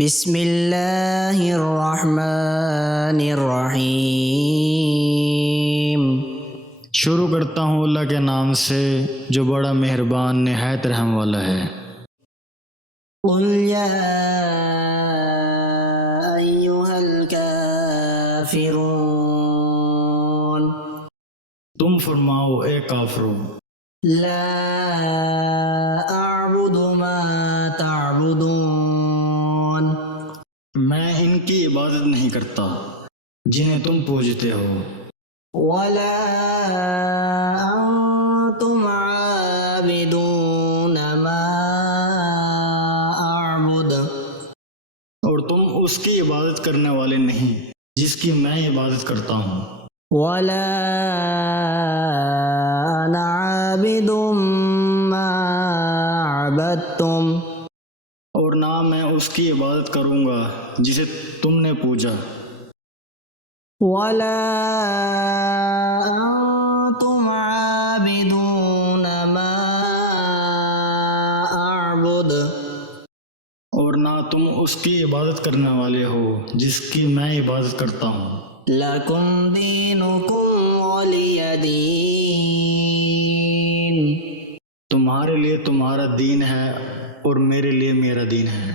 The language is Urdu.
بسم اللہ الرحمن الرحیم۔ شروع کرتا ہوں اللہ کے نام سے جو بڑا مہربان نہایت رحم والا ہے۔ قل یا ایھا الکافرون، تم فرماؤ اے کافرو، لا اعبد ما تعبدون، میں ان کی عبادت نہیں کرتا جنہیں تم پوجتے ہو، ولا انتم عابدون ما اعبد، اور تم اس کی عبادت کرنے والے نہیں جس کی میں عبادت کرتا ہوں، ولا انا عابد ما عبدتم، اور نہ میں اس کی عبادت کروں گا جسے تم نے پوجا، ولا انتم عابدون ما اعبد، اور نہ تم اس کی عبادت کرنے والے ہو جس کی میں عبادت کرتا ہوں۔ لکم دینکم ولی دین، تمہارے لیے تمہارا دین ہے اور میرے لیے میرا دین ہے۔